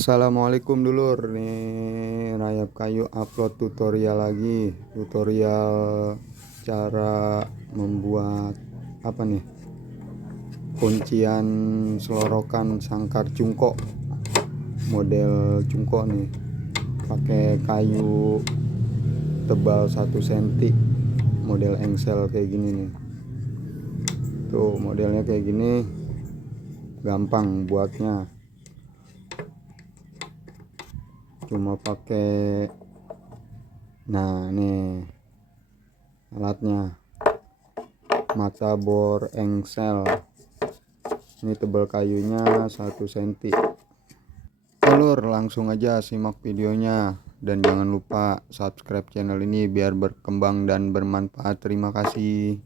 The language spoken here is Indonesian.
Assalamualaikum dulur, nih Rayap Kayu upload tutorial lagi, tutorial cara membuat apa nih, kuncian selorokan sangkar cungko, model cungko nih, pakai kayu tebal 1 cm, model engsel kayak gini nih. Tuh modelnya kayak gini, gampang buatnya, cuma pakai, nah nih alatnya, mata bor engsel, ini tebal kayunya 1 cm. Lur, langsung aja simak videonya dan jangan lupa subscribe channel ini biar berkembang dan bermanfaat. Terima kasih.